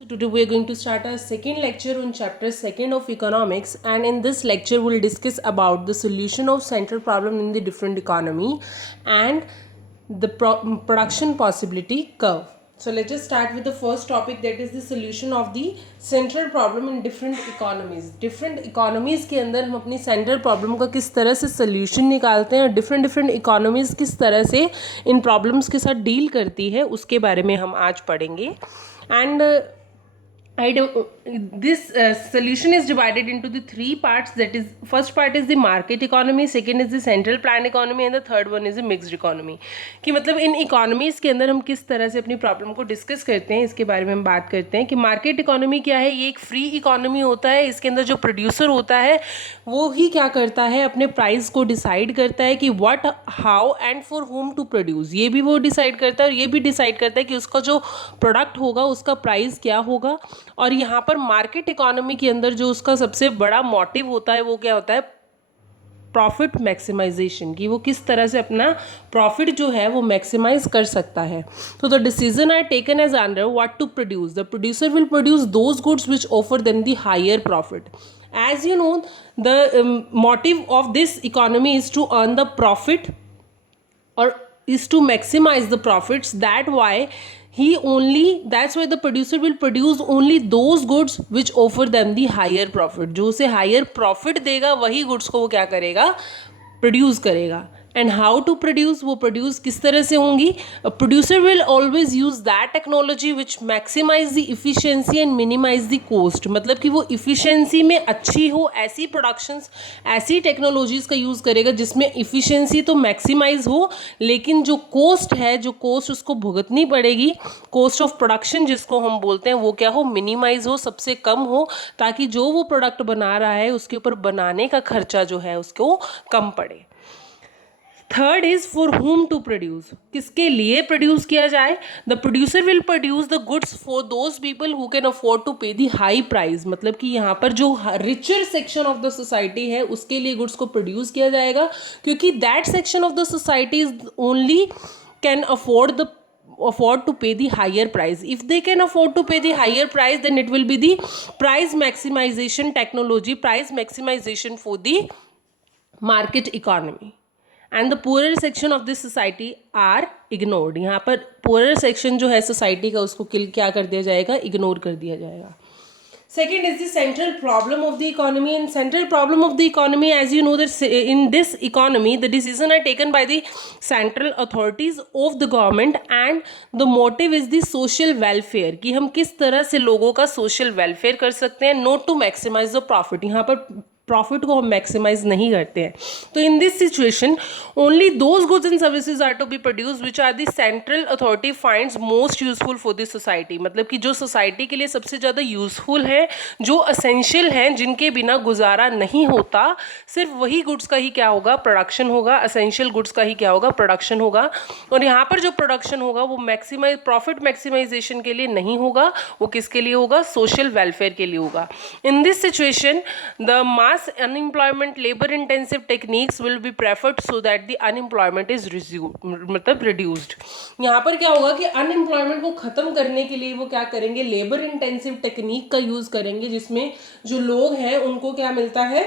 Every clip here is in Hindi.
Today we are going to start our second lecture on chapter 2 of economics, and in this lecture we'll discuss about the solution of central problem in the different economy and the production possibility curve. So let's just start with the first topic, that is the solution of the central problem in different economies. Different economies के अंदर हम अपनी central problem का किस तरह से solution निकालते हैं और different economies किस तरह से इन problems के साथ deal करती है उसके बारे में हम आज पढ़ेंगे. And this solution is divided into the three parts. That is, first part is the market economy, second is the central planned economy, and the third one is the mixed economy. कि मतलब इन इकोनॉमीज़ के अंदर हम किस तरह से अपनी प्रॉब्लम को डिस्कस करते हैं, इसके बारे में हम बात करते हैं. कि मार्केट इकोनॉमी क्या है, ये एक फ्री इकोनॉमी होता है. इसके अंदर जो प्रोड्यूसर होता है वो ही क्या करता है, अपने प्राइस को डिसाइड करता है कि what, how and for whom to produce. ये भी वो डिसाइड करता है और ये भी डिसाइड करता है कि उसका जो प्रोडक्ट होगा उसका प्राइस क्या होगा. और यहाँ पर मार्केट इकोनॉमी के अंदर जो उसका सबसे बड़ा मोटिव होता है वो क्या होता है, प्रॉफिट मैक्सिमाइजेशन. की वो किस तरह से अपना प्रॉफिट जो है वो मैक्सिमाइज कर सकता है. तो the decision are taken as under what to produce. The producer will produce those goods which offer them the higher profit. As you know, the motive of this economy is to earn the profit or is to maximize the profits. That's why the producer will produce only those goods which offer them the higher profit. जो उसे higher profit देगा वही goods को वो क्या करेगा, प्रोड्यूस करेगा. एंड हाउ टू प्रोड्यूस, वो प्रोड्यूस किस तरह से होंगी. Producer will always use that technology which maximise the efficiency and minimise the cost. मतलब कि वो इफिशिएंसी में अच्छी हो, ऐसी प्रोडक्शंस, ऐसी टेक्नोलॉजीज़ का यूज़ करेगा जिसमें इफिशिएंसी तो मैक्सिमाइज हो, लेकिन जो कॉस्ट है, जो कॉस्ट उसको भुगतनी पड़ेगी, कॉस्ट ऑफ प्रोडक्शन जिसको हम बोलते हैं, वो क्या हो, मिनिमाइज हो, सबसे कम हो, ताकि जो वो प्रोडक्ट बना रहा है उसके ऊपर बनाने का खर्चा जो है उसको कम पड़े. Third is for whom to produce. किसके लिए प्रोड्यूस किया जाए. The producer will produce the goods for those people who can afford to pay the high price. मतलब कि यहाँ पर जो richer section of the society है उसके लिए गुड्स को प्रोड्यूस किया जाएगा, क्योंकि that section of the society is only can afford to pay the higher price. If they can afford to pay the higher price, then it will be the price maximization technology, price maximization for the market economy. And the poorer section of this society are ignored. यहाँ पर पुअरर सेक्शन जो है सोसाइटी का उसको क्या कर दिया जाएगा, इग्नोर कर दिया जाएगा. Second is the central problem of the economy. And central problem of the economy, as you know, that in this economy the decisions are taken by the central authorities of the government, and the motive is the social welfare. कि हम किस तरह से लोगों का social welfare कर सकते हैं, not to maximize the profit. यहाँ पर प्रॉफिट को हम मैक्सिमाइज नहीं करते हैं. तो in this situation only those goods and services are to be produce which are the central authority finds most useful for this society. मतलब कि जो सोसाइटी के लिए सबसे ज़्यादा यूजफुल है, जो असेंशियल हैं, जिनके बिना गुजारा नहीं होता, सिर्फ वही गुड्स का ही क्या होगा, प्रोडक्शन होगा. असेंशियल गुड्स का ही क्या होगा, प्रोडक्शन होगा. और यहाँ पर जो प्रोडक्शन होगा वो मैक्सिमाइज प्रॉफिट मैक्सिमाइजेशन के लिए नहीं होगा, वो किसके लिए होगा, सोशल वेलफेयर के लिए होगा. इन this situation the mass unemployment labor intensive techniques will be preferred so that the unemployment is मतलब reduced. यहाँ पर क्या होगा कि अनएम्प्लॉयमेंट को ख़त्म करने के लिए वो क्या करेंगे, लेबर इंटेंसिव टेक्निक का यूज़ करेंगे, जिसमें जो लोग हैं उनको क्या मिलता है,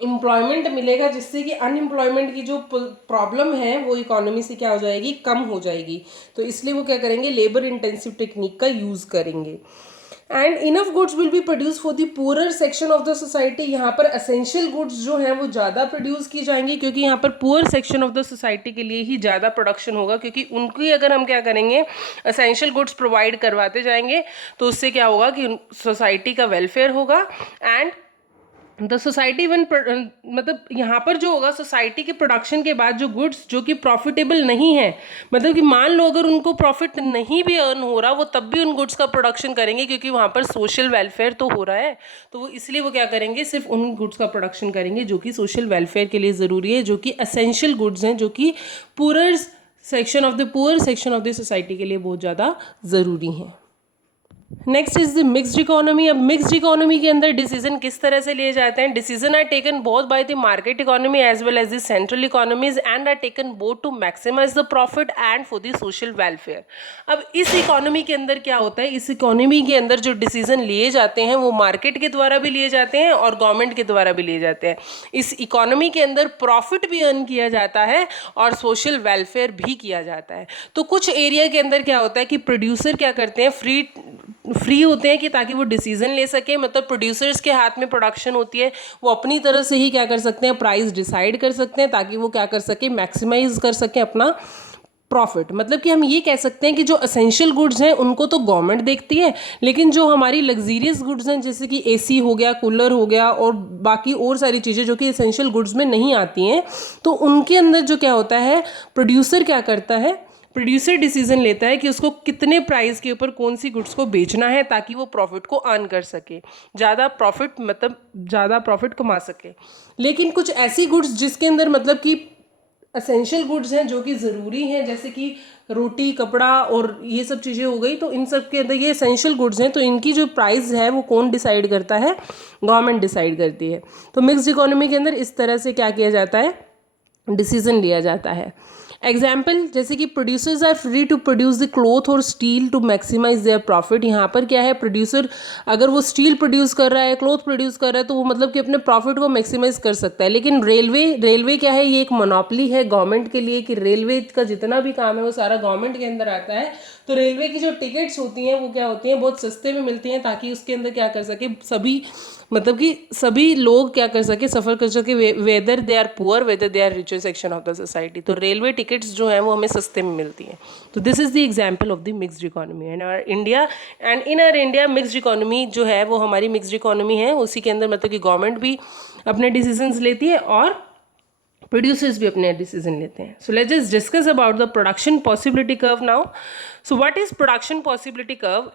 एम्प्लॉयमेंट मिलेगा, जिससे कि अनएम्प्लॉयमेंट की जो प्रॉब्लम है वो इकोनॉमी से क्या हो जाएगी, कम हो जाएगी. तो इसलिए वो क्या करेंगे, लेबर इंटेंसिव टेक्निक का यूज़ करेंगे. And enough goods will be produce for the poorer section of the society. यहाँ पर असेंशियल गुड्स जो हैं वो ज़्यादा प्रोड्यूस की जाएंगी, क्योंकि यहाँ पर poor section of the society के लिए ही ज़्यादा प्रोडक्शन होगा, क्योंकि उनकी अगर हम क्या करेंगे, असेंशियल गुड्स प्रोवाइड करवाते जाएंगे, तो उससे क्या होगा कि सोसाइटी का वेलफेयर होगा. एंड द सोसाइटी इवन मतलब यहाँ पर जो होगा, सोसाइटी के प्रोडक्शन के बाद जो गुड्स जो कि प्रॉफिटेबल नहीं है, मतलब कि मान लो अगर उनको प्रॉफिट नहीं भी अर्न हो रहा, वो तब भी उन गुड्स का प्रोडक्शन करेंगे, क्योंकि वहाँ पर सोशल वेलफेयर तो हो रहा है. तो वो इसलिए वो क्या करेंगे, सिर्फ उन गुड्स का प्रोडक्शन करेंगे जो कि सोशल वेलफेयर के लिए ज़रूरी है, जो कि असेंशियल गुड्स हैं, जो कि poor section of the society के लिए बहुत ज़्यादा ज़रूरी हैं. Next is the mixed economy. अब मिक्स्ड इकोनॉमी के अंदर डिसीजन किस तरह से लिए जाते हैं? Decision are taken both by the market economy as well as the central economies and are taken both to maximise the profit and for the social welfare. अब इस इकोनॉमी के अंदर क्या होता है? इस इकोनॉमी के अंदर जो डिसीजन लिए जाते हैं वो मार्केट के द्वारा भी लिए जाते हैं और गवर्नमेंट के द्वारा भी लिए जाते हैं। इस इकोनॉमी के अंदर प्रॉफिट भी अर्न किया जाता है और सोशल वेलफेयर भी किया जाता है। तो कुछ एरिया के अंदर क्या होता है कि प्रोड्यूसर क्या करते हैं, फ्री होते हैं कि ताकि वो डिसीजन ले सके, मतलब प्रोड्यूसर्स के हाथ में प्रोडक्शन होती है, वो अपनी तरह से ही क्या कर सकते हैं, प्राइस डिसाइड कर सकते हैं ताकि वो क्या कर सके, मैक्सिमाइज कर सके अपना प्रॉफिट। मतलब कि हम ये कह सकते हैं कि जो असेंशियल गुड्स हैं उनको तो गवर्नमेंट देखती है, लेकिन जो हमारी लग्जीरियस गुड्स हैं जैसे कि एसी हो गया, कूलर हो गया और बाकी और सारी चीज़ें जो कि असेंशियल गुड्स में नहीं आती हैं, तो उनके अंदर जो क्या होता है, प्रोड्यूसर क्या करता है, प्रोड्यूसर डिसीजन लेता है कि उसको कितने प्राइस के ऊपर कौन सी गुड्स को बेचना है ताकि वो प्रॉफिट को अर्न कर सके, ज़्यादा प्रॉफिट, मतलब ज़्यादा प्रॉफिट कमा सके। लेकिन कुछ ऐसी गुड्स जिसके अंदर मतलब कि असेंशियल गुड्स हैं जो कि ज़रूरी हैं, जैसे कि रोटी, कपड़ा और ये सब चीज़ें हो गई, तो इन सब के अंदर ये असेंशियल गुड्स हैं, तो इनकी जो प्राइस है वो कौन डिसाइड करता है? गवर्नमेंट डिसाइड करती है। तो मिक्स्ड इकोनॉमी के अंदर इस तरह से क्या किया जाता है, डिसीजन लिया जाता है। एग्जाम्पल जैसे कि producers are free to produce the cloth और steel to maximize their profit. यहाँ पर क्या है, प्रोड्यूसर अगर वो स्टील प्रोड्यूस कर रहा है, क्लॉथ प्रोड्यूस कर रहा है, तो वो मतलब कि अपने प्रॉफिट को मैक्सिमाइज कर सकता है। लेकिन रेलवे क्या है, ये एक मोनोपोली है गवर्नमेंट के लिए कि रेलवे का जितना भी काम है वो सारा गवर्नमेंट के अंदर आता है। तो रेलवे की जो टिकट्स होती हैं वो क्या होती हैं, बहुत सस्ते में मिलती हैं ताकि उसके अंदर क्या कर सके, सभी मतलब कि सभी लोग क्या कर सके, सफ़र कर सके, whether they are poor whether they are richer section of the society. तो रेलवे टिकट्स जो हैं वो हमें सस्ते में मिलती हैं। तो this is the example of the mixed economy and our India. And in our India mixed economy जो है वो हमारी मिक्स्ड इकोनॉमी है, उसी के अंदर मतलब कि गवर्नमेंट भी अपने डिसीजंस लेती है और प्रोड्यूसर्स भी अपने डिसीजन लेते हैं। So let's just discuss about the production possibility curve now. So what is production possibility curve?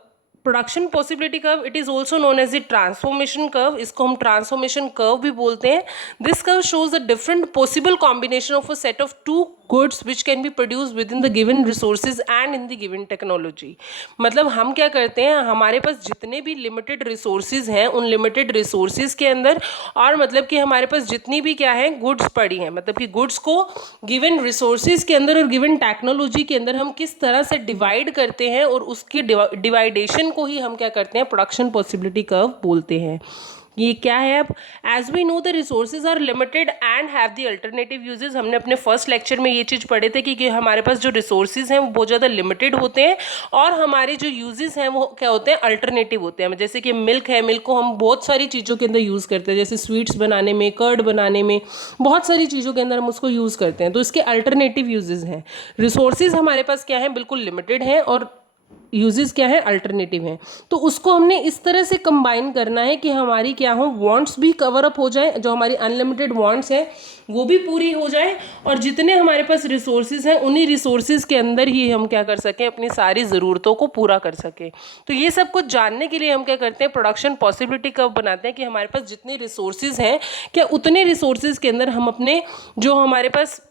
Production possibility curve it is also known as the transformation curve. इसको हम ट्रांसफॉर्मेशन कर्व भी बोलते हैं। This curve shows the different possible combination of a set of two goods which can be produce within the given resources and in the given technology. मतलब हम क्या करते हैं, हमारे पास जितने भी लिमिटेड रिसोर्सेज हैं उन लिमिटेड रिसोर्सेज के अंदर, और मतलब कि हमारे पास जितनी भी क्या है गुड्स पड़ी हैं, मतलब कि गुड्स को गिवन रिसोर्सेज के अंदर और गिवन टेक्नोलॉजी के अंदर हम किस तरह से डिवाइड करते हैं, और उसकी डिवाइडेशन को ही हम क्या करते हैं, प्रोडक्शन पॉसिबिलिटी कर्व बोलते हैं। ये क्या है? अब as we know the resources are limited and have the alternative uses. हमने अपने फर्स्ट लेक्चर में ये चीज़ पढ़े थे कि हमारे पास जो रिसोर्सेज हैं वो बहुत ज़्यादा लिमिटेड होते हैं और हमारे जो यूजेस हैं वो क्या होते हैं, अल्टरनेटिव होते हैं। जैसे कि मिल्क है, मिल्क को हम बहुत सारी चीज़ों के अंदर यूज़ करते हैं, जैसे स्वीट्स बनाने में, कर्ड बनाने में, बहुत सारी चीज़ों के अंदर हम उसको यूज़ करते हैं। तो इसके अल्टरनेटिव यूजेस हैं। रिसोर्सेज हमारे पास क्या है, बिल्कुल लिमिटेड हैं और यूजेस क्या है, अल्टरनेटिव हैं। तो उसको हमने इस तरह से कंबाइन करना है कि हमारी क्या हो, वांट्स भी कवर अप हो जाए, जो हमारी अनलिमिटेड वांट्स हैं वो भी पूरी हो जाए, और जितने हमारे पास रिसोर्सेज हैं उन्हीं रिसोर्सेज के अंदर ही हम क्या कर सकें, अपनी सारी ज़रूरतों को पूरा कर सकें। तो ये सब कुछ जानने के लिए हम क्या करते हैं, प्रोडक्शन पॉसिबिलिटी कर्व बनाते हैं कि हमारे पास जितने रिसोर्सेज हैं क्या उतने रिसोर्सेज के अंदर हम अपने जो हमारे पास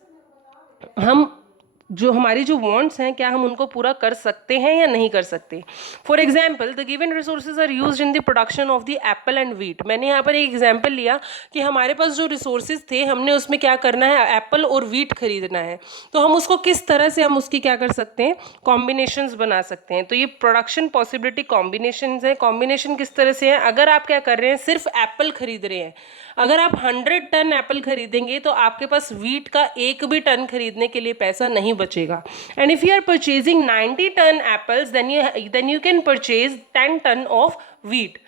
जो हमारी जो वांट्स हैं क्या हम उनको पूरा कर सकते हैं या नहीं कर सकते। For example the given resources are used in the production of the apple and wheat. मैंने यहाँ पर एक एग्जाम्पल लिया कि हमारे पास जो रिसोर्सेज थे, हमने उसमें क्या करना है, एप्पल और व्हीट खरीदना है, तो हम उसको किस तरह से हम उसकी क्या कर सकते हैं, कॉम्बिनेशंस बना सकते हैं। तो ये प्रोडक्शन पॉसिबिलिटी कॉम्बिनेशंस है। कॉम्बिनेशन किस तरह से है, अगर आप क्या कर रहे हैं, सिर्फ एप्पल खरीद रहे हैं, अगर आप 100 टन एप्पल खरीदेंगे तो आपके पास व्हीट का एक भी टन खरीदने के लिए पैसा नहीं बचेगा। And if you are purchasing 90 ton apples then you can purchase 10 ton of wheat.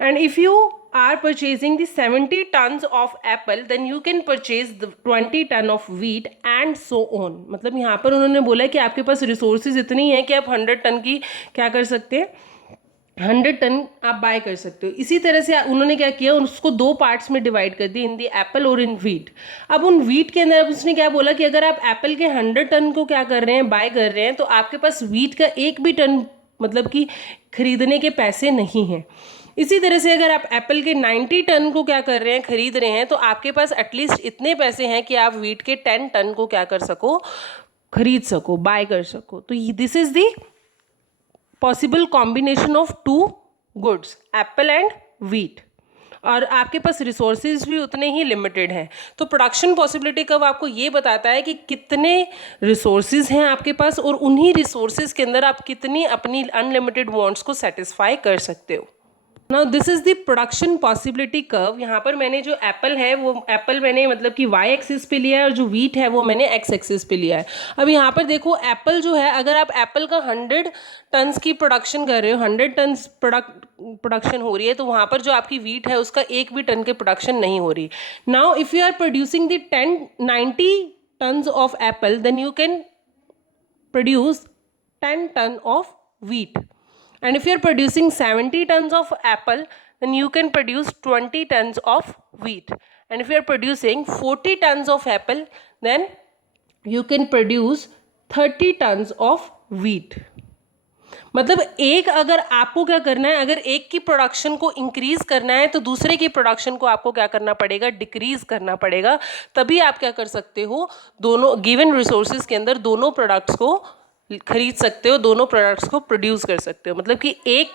And if you are purchasing the 70 tons of apple then you can purchase the 20 ton of wheat and so on। मतलब यहाँ पर उन्होंने बोला है कि आपके पास रिसोर्सेज इतनी है कि आप 100 टन की क्या कर सकते हैं, 100 टन आप बाय कर सकते हो। इसी तरह से उन्होंने क्या किया, उसको दो पार्ट्स में डिवाइड कर दी, इन दी एप्पल और इन व्हीट। अब उन व्हीट के अंदर उसने क्या बोला कि अगर आप एप्पल के 100 टन को क्या कर रहे हैं, बाय कर रहे हैं, तो आपके पास व्हीट का एक भी टन मतलब कि खरीदने के पैसे नहीं हैं। इसी तरह से अगर आप एप्पल के 90 टन को क्या कर रहे हैं, खरीद रहे हैं, तो आपके पास एटलीस्ट इतने पैसे हैं कि आप व्हीट के 10 टन को क्या कर सको, खरीद सको, बाय कर सको। तो this is the possible combination of two goods, apple and wheat, और आपके पास रिसोर्सेज भी उतने ही लिमिटेड हैं। तो प्रोडक्शन पॉसिबिलिटी कर्व आपको ये बताता है कि कितने रिसोर्सेज हैं आपके पास और उन्हीं रिसोर्सेज के अंदर आप कितनी अपनी अनलिमिटेड वांट्स को सेटिस्फाई कर सकते हो। Now this is the production possibility curve. यहाँ पर मैंने जो एप्पल है वो एप्पल मैंने मतलब कि वाई एक्सिस पे लिया है और जो व्हीट है वो मैंने एक्स एक्सिस पे लिया है। अब यहाँ पर देखो एप्पल जो है, अगर आप एप्पल का 100 टन्स की प्रोडक्शन कर रहे हो, 100 टन्स प्रोडक्शन हो रही है, तो वहाँ पर जो आपकी व्हीट है उसका 1 भी टन की प्रोडक्शन नहीं हो रही। Now if you are producing the 90 tons of apple, then you can produce 10 ton of wheat. And if you are producing 70 tons of apple, then you can produce 20 tons of wheat. And if you are producing 40 tons of apple, then you can produce 30 tons of wheat. मतलब एक, अगर आपको क्या करना है, अगर एक की प्रोडक्शन को इंक्रीज करना है तो दूसरे की प्रोडक्शन को आपको क्या करना पड़ेगा, डिक्रीज करना पड़ेगा। तभी आप क्या कर सकते हो, दोनों गिवन रिसोर्सेज के अंदर दोनों प्रोडक्ट्स को खरीद सकते हो, दोनों प्रोडक्ट्स को प्रोड्यूस कर सकते हो। मतलब कि एक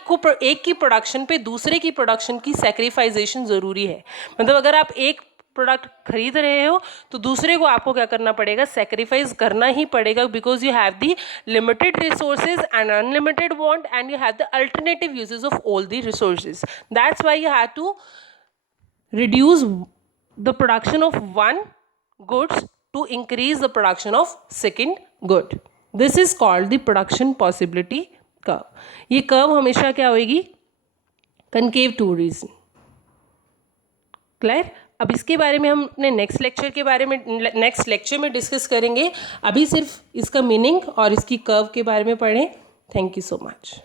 की प्रोडक्शन पे दूसरे की प्रोडक्शन की सैक्रिफाइजेशन ज़रूरी है। मतलब अगर आप एक प्रोडक्ट खरीद रहे हो तो दूसरे को आपको क्या करना पड़ेगा, सैक्रिफाइस करना ही पड़ेगा, because you have the limited resources and unlimited want and you have the alternative uses of all the resources. That's why you have to reduce the production of one goods to increase the production of second good. This is called the production possibility curve. ये कर्व हमेशा क्या होगी, कनकेव टू रीजन। क्लियर? अब इसके बारे में हम अपने नेक्स्ट लेक्चर में डिस्कस करेंगे। अभी सिर्फ इसका मीनिंग और इसकी कर्व के बारे में पढ़ें। Thank you so much.